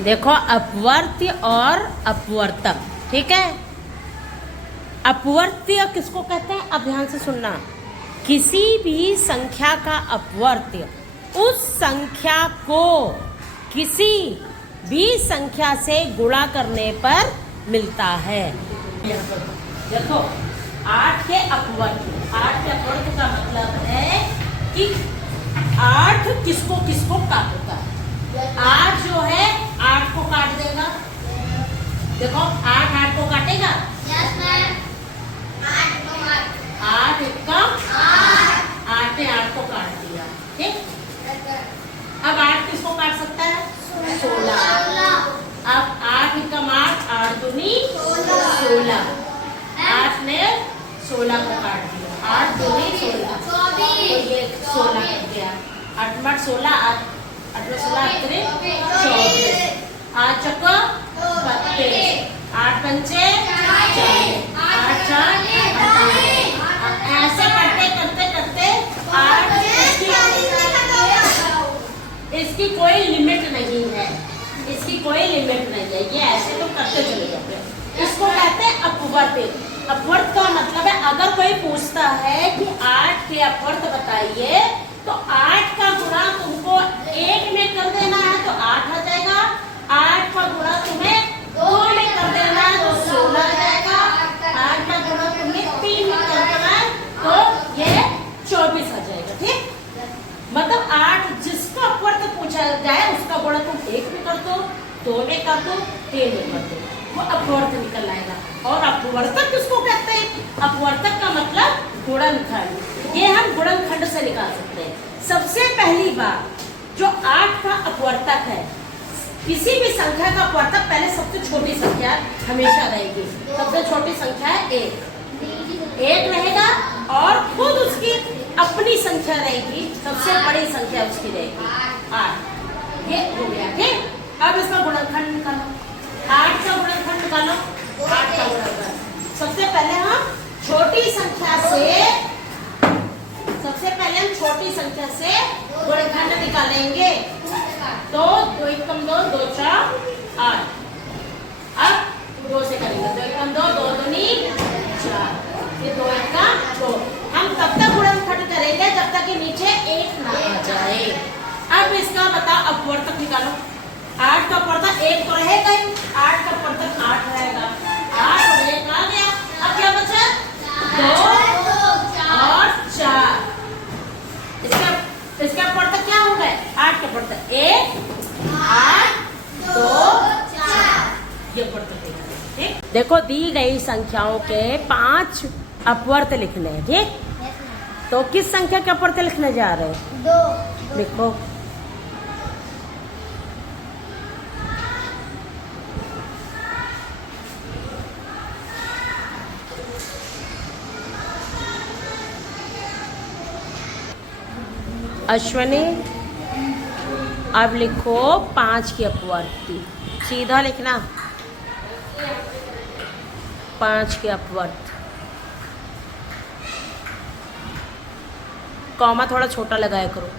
देखो अपवर्त्य और अपवर्तक, ठीक है। अपवर्त्य किसको कहते हैं, अब ध्यान से सुनना। किसी भी संख्या का अपवर्त्य उस संख्या को किसी भी संख्या से गुणा करने पर मिलता है। देखो 8 के अपवर्त्य, 8 के अपवर्त्य का मतलब है कि 8 किसको किसको काटता है। 8 जो है 8 को काट देगा। देखो 8 8 को काटेगा। Yes ma'am. 8 का 8 ने 8 को काट दिया, ठीक। अब 8 किसको काट सकता है, 16। अब 8 का 8, 8 दूनी 16। 8 ने 16 को काट दिया, 8 दूनी 16, तो ये 16 कट गया। 8 8 16, 8 16 24, 8 चक्का 32, 8 पंचे 40, 8 4 48। ऐसे करते करते करते 8 इसकी कोई लिमिट नहीं है, इसकी कोई लिमिट नहीं है, ये ऐसे तो करते चले जाते हैं। इसको कहते हैं अपवर्त्य। अपवर्त का मतलब है अगर कोई पूछता है कि 8 के अपवर्त बताइए तो 8 का गुणा तुमको 1 में कर देना है तो 8 आ जाएगा। 8 का गुणा तुम्हें 2 में कर देना है तो 16 आ जाएगा। 8 का गुणा तुम्हें 3 में कर देना है तो ये 24 आ जाएगा, ठीक। मतलब 8 जिसका अपवर्त पूछा जाए उसका गुणा तुम 1 में कर दो, 2 में कर दो, 3 में कर दो, वो अपवर्त निकल आएगा। और अपवर्तक किसको कहते हैं, अपवर्तक का मतलब गुणनखंड। ये हम गुणनखंड से निकाल सकते हैं। सबसे पहली बात जो 8 का अपवर्तक है, किसी भी संख्या का अपवर्तक पहले सबसे छोटी संख्या हमेशा रहेगी। सबसे छोटी संख्या है 1 रहेगा और खुद उसकी अपनी संख्या रहेगी, सबसे बड़ी संख्या उसकी रहेगी 8। ये हो गया, ठीक। अब इसका गुणनखंड निकालो, 8 का गुणनखंड निकालो। 8 का गुणनखंड सबसे पहले हम छोटी संख्या से गुणनखंड निकालेंगे। तो 2 एकम 2, 2 4 8। अब 2 से करेंगे, 2 एकम 2, 2 दूनी 4, ये 2 का 2। हम तब तक गुणनखंड करेंगे जब तक कि नीचे 1 ना आ जाए। अब इसका बताओ अपवर्तक निकालो। 8 का अपवर्तक 1 तो रहेगा ही, 8 का अपवर्तक 8 रहेगा। 8 और 1 आ गया। अब क्या बचा, 2 और 4। इसका अपवर्तक क्या हो गए, 8 का अपवर्तक 1 8 2 4, ये अपवर्तक है, ठीक। देखो दी गई संख्याओं के 5 अपवर्त लिखने हैं, ठीक। तो किस संख्या के अपवर्त लिखने जा रहे हैं, 2 लिखो। अश्वनी अब लिखो 5 की अपवर्ती, सीधा लिखना 5 के अपवर्त। कॉमा थोड़ा छोटा लगाया करो।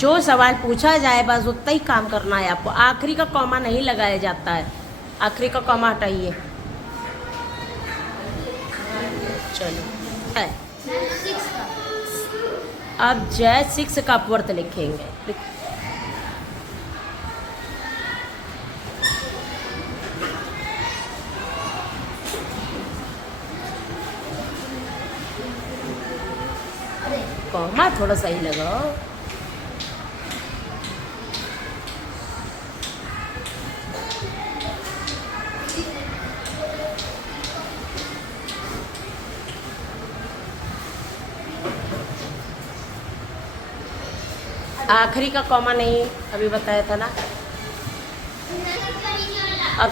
जो सवाल पूछा जाए बस उतना ही काम करना है आपको। आखिरी का कॉमा नहीं लगाया जाता है, आखिरी का कॉमा हटाइए। चलो है। अब जय 6 का अपवर्त लिखेंगे। कॉमा थोड़ा सही लगाओ। आखिरी का कॉमा नहीं अभी बताया था ना। अब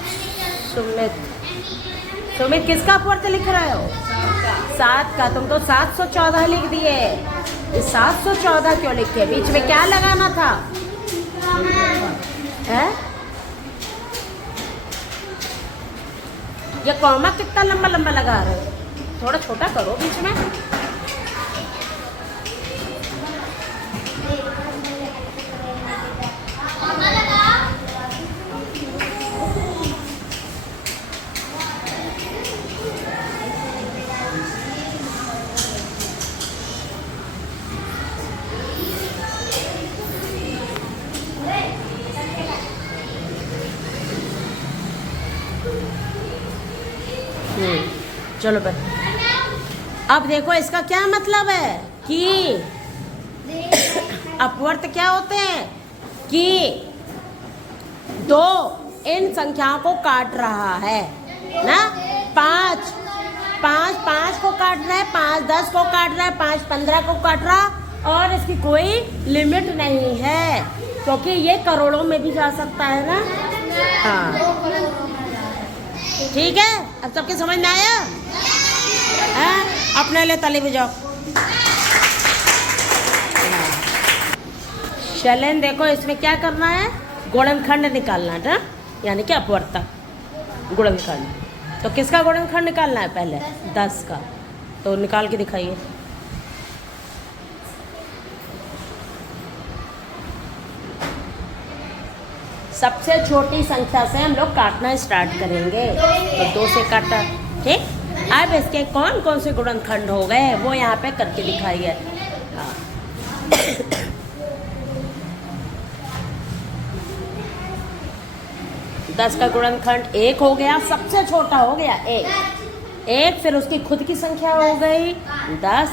सुमित किसका अपवर्त लिख रहे हो, 7 का। तुम तो 714 लिख दिए। 714 क्यों लिखे, बीच में क्या लगाना था, है? ये कॉमा कितना लंबा लंबा लगा रहे हो, थोड़ा छोटा करो बीच में। चलो बस अब देखो इसका क्या मतलब है कि अपवर्त क्या होते हैं कि दो इन संख्याओं को काट रहा है ना। 5 5 को काट रहा है, 5 10 को काट रहा है, 5 15 को काट रहा, और इसकी कोई लिमिट नहीं है क्योंकि ये करोड़ों में भी जा सकता है ना। हाँ ठीक है, अब सबके समझ में आया है? अपने लिए ताली बजाओ। शैलेन देखो इसमें क्या करना है, गुणनखंड निकालना है ना, यानी कि अपवर्तक गुणनखंड। तो किसका गुणनखंड निकालना है पहले? 10 का। तो निकाल के दिखाइए। सबसे छोटी संख्या से हम लोग काटना स्टार्ट करेंगे। तो 2 से काटा, ठीक। अब इसके कौन कौन से गुणनखंड हो गए वो यहाँ पे करके दिखाइए। हाँ 10 का गुणनखंड 1 हो गया, सबसे छोटा हो गया 1, फिर उसकी खुद की संख्या हो गई 10।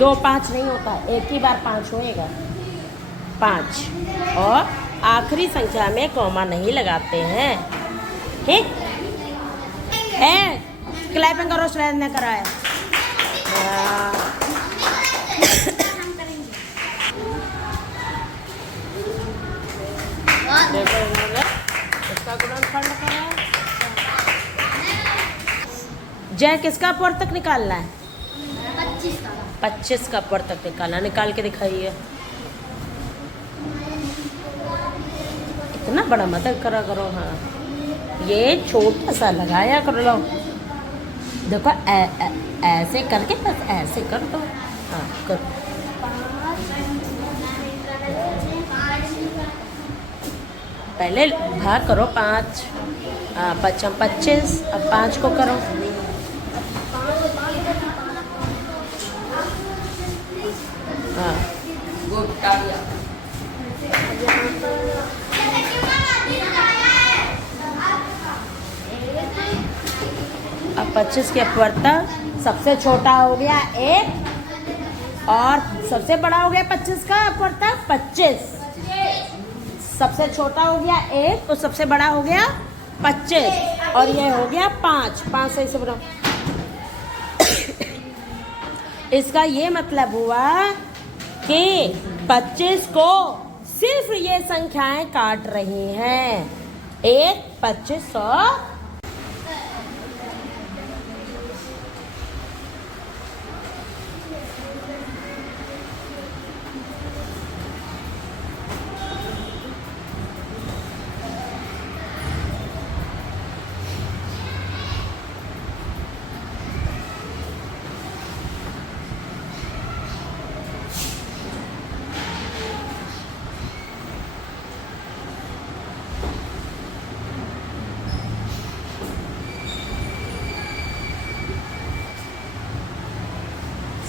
2 5 नहीं होता, एक ही बार 5 होएगा 5, और आखिरी संख्या में कॉमा नहीं लगाते हैं, ठीक है। क्लैपिंग करो, श्रेय ने करा है। देखो इन्होंने इसका गुणनखंड करा। जय किसका अपवर्तक निकालना है? 25 का अपवर्तक निकालना, निकाल के दिखाइए। इतना बड़ा मत करा करो। हाँ ये छोटा सा लगाया कर लो। देखो ऐसे करके बस ऐसे कर दो। हाँ कर। पहले भाग करो 5, 5 25, अब 5 को करो। हाँ अब 25 के अपवर्तक सबसे छोटा हो गया 1, और सबसे बड़ा हो गया 25 का अपवर्तक 25। सबसे छोटा हो गया 1 तो सबसे बड़ा हो गया 25, और ये हो गया 5 से इसे बनाओ। इसका ये मतलब हुआ कि 25 को सिर्फ ये संख्याएं काट रही हैं, 1 25 100।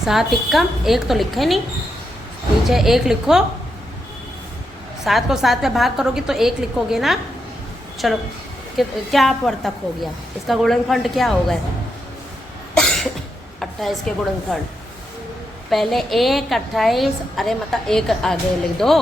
सात इक्कम 1 तो लिखे नहीं, नीचे 1 लिखो। 7 को 7 में भाग करोगे तो 1 लिखोगे ना। चलो क्या अपवर्तक हो गया, इसका गुणनखंड क्या हो गया? 28 के गुणनखंड पहले 1 28, अरे मतलब 1 आगे लिख दो।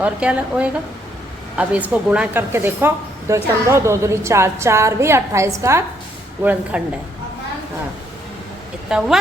और क्या होएगा? अब इसको गुणा करके देखो। दो एक दो, दो दूनी चार, चार भी 28 का गुणनखंड है। हाँ, इतना हुआ।